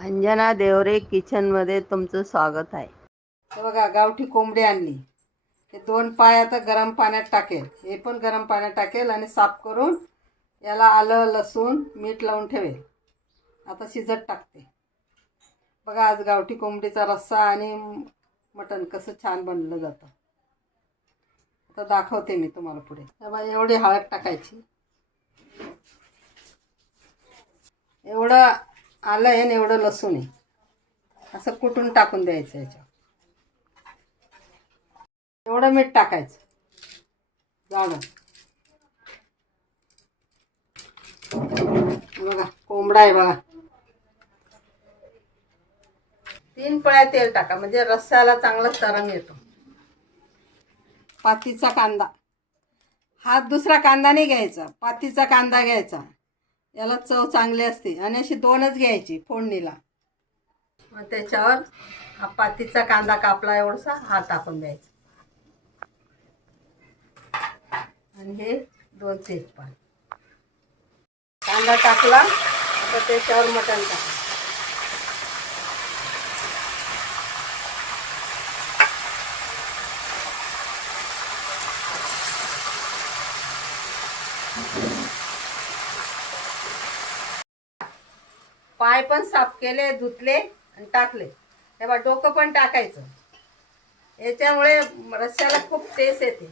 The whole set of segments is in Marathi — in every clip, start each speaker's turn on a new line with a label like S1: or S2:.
S1: अंजना देवरे किचनमध्ये तुमचं स्वागत आहे.
S2: हे बघा गावठी कोंबडी आणली. हे दोन पाय आता गरम पाण्यात टाकेल. हे पण गरम पाण्यात टाकेल आणि साफ करून याला आलं लसूण मीठ लावून ठेवेल. आता शिजत टाकते. बघा आज गावठी कोंबडीचा रस्सा आणि मटण कसं छान बनलं जातं. आता दाखवते मी तुम्हाला पुढे. तेव्हा एवढी हळद टाकायची. एवढं आलं आहे आणि एवढं लसूण आहे. असं कुटून टाकून द्यायचं याच्यावर. एवढं मीठ टाकायचं. जाडं. बघा कोंबडा आहे बघा. तीन पळ्या तेल टाका म्हणजे रस्स्याला चांगला तरंग येतो. पातीचा कांदा. हा दुसरा कांदा नाही घ्यायचा. पातीचा कांदा घ्यायचा. याला चव चांगली असते. आणि अशी दोनच घ्यायची फोडणीला. मग त्याच्यावर हा पातीचा कांदा कापला एवढसा हा टाकून द्यायचा. आणि हे दोन तेजपान. कांदा टाकला आता त्याच्यावर मटण टाका. पाय पण साफ केले धुतले आणि टाकले. हे बा डोकं पण टाकायचं. याच्यामुळे रस्स्याला खूप टेस्ट येते.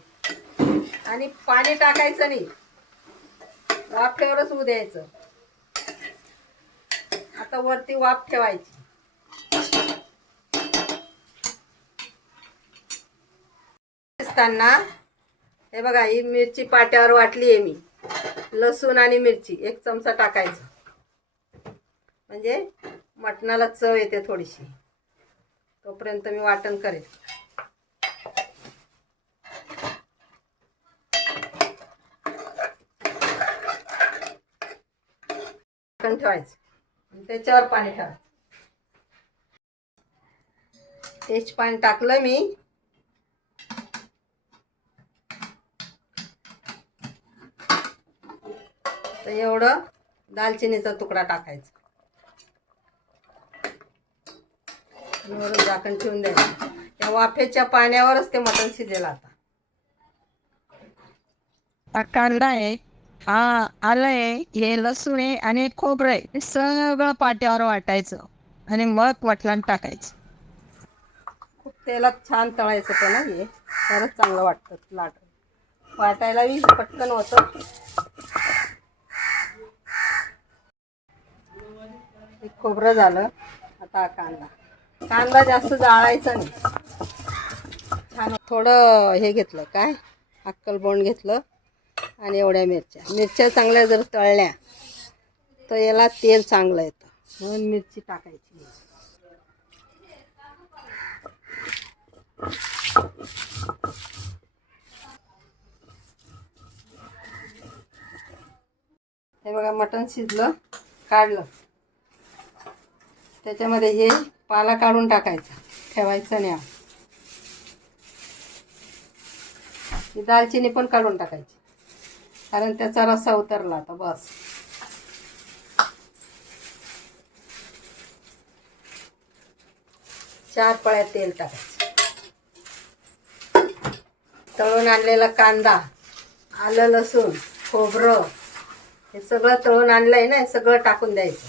S2: आणि पाणी टाकायचं नाही. वाफेवरच होऊ द्यायचं. आता वरती वाफ ठेवायची. असताना हे बघा ही मिरची पाट्यावर वाटली आहे मी. लसूण आणि मिरची एक चमचा टाकायचं. म्हणजे मटणाला चव येते थोडीशी. तोपर्यंत मी वाटण करेन. वाटण ठेवायचं. त्याच्यावर पाणी ठेवायचं. तेच पाणी टाकलं मी. तर एवढं दालचिनीचा तुकडा टाकायचा. वरून झाकण ठेवून द्यायचं. या वाफेच्या पाण्यावरच ते मटण शिजेल आता.
S3: कांदा आहे हा आलं आहे हे लसूण आहे आणि खोबरं आहे. हे सगळं पाट्यावर वाटायचं आणि मग वटलान टाकायचं.
S2: खूप तेलात छान तळायचं पण हं हे. तरच चांगलं वाटतं लाट. वाटायला बी पटकन होतं. हे खोबरं झालं. आता हा कांदा. कांदा जास्त जाळायचा नाही. छान थोडं हे घेतलं काय? अक्कलबोंड घेतलं आणि एवढ्या मिरच्या. मिरच्या चांगल्या जर तळल्या तर याला तेल चांगलं येतं. म्हणून मिरची टाकायची. हे बघा मटण शिजलं काढलं. त्याच्यामध्ये हे पाला काढून टाकायचा. ठेवायचं नाही ही दालचिनी पण काढून टाकायची. कारण त्याचा रस्सा उतरला आता बस. चार पळ्या तेल टाकायचं. तळून आणलेला कांदा आलं लसूण खोबरं हे सगळं तळून आणलंय ना हे सगळं टाकून द्यायचं.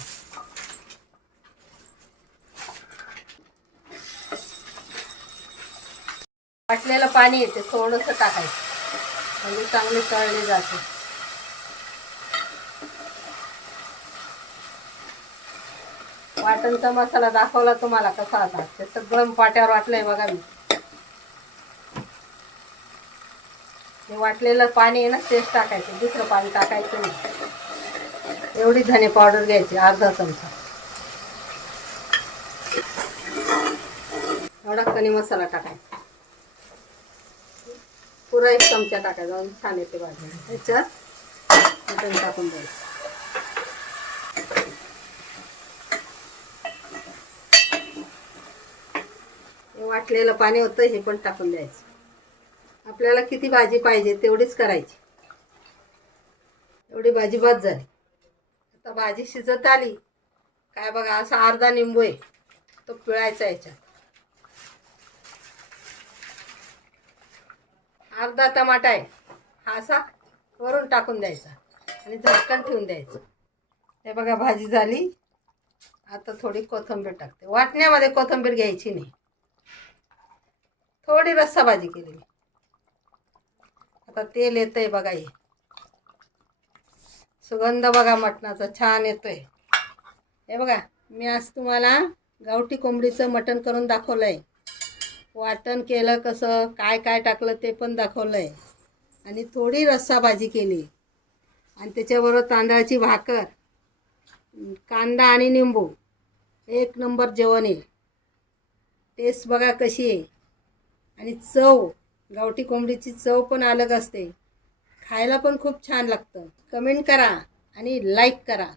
S2: वाटलेलं पाणी येते थोडंसं टाकायचं. म्हणजे चांगले तळले जाते. वाटणचा मसाला दाखवला तुम्हाला कसा आता ते सगळं पाट्यावर वाटलंय बघा मी. हे वाटलेलं पाणी आहे ना तेच टाकायचं. दुसरं पाणी टाकायचं नाही. एवढी धने पावडर घ्यायची अर्धा चमचा. एवढा कणी मसाला टाकायचा. पुरा एक चमचा टाकायचा आणि छान येते भाजी त्याच्यात मटण टाकून द्यायचं हे वाटलेलं पाणी होतं हे पण टाकून द्यायचं. आपल्याला किती भाजी पाहिजे तेवढीच करायची. एवढी भाजी बाद झाली. आता भाजी शिजत आली. काय बघा असा अर्धा निंबू आहे. तो पिळायचा याच्यात. अर्धा टमाटा आहे. हा असा वरून टाकून द्यायचा आणि झटकन ठेवून द्यायचं. हे बघा भाजी झाली. आता थोडी कोथंबीर टाकते. वाटण्यामध्ये कोथिंबीर घ्यायची नाही. थोडी रस्सा भाजी केली मी. आता तेल येतंय बघा हे. सुगंध बघा मटणाचा छान येतोय. हे बघा मी आज तुम्हाला गावठी कोंबडीचं मटण करून दाखवलं आहे वाटण केलं कसं काय काय टाकलं ते पण दाखवलं आहे आणि थोडी रस्सा भाजी केली. आणि त्याच्याबरोबर तांदळाची भाकर कांदा आणि निंबू. एक नंबर जेवण आहे. टेस्ट बघा कशी आहे. आणि चव गावठी कोंबडीची चव पण अलग असते. खायला पण खूप छान लागतं. कमेंट करा आणि लाईक करा.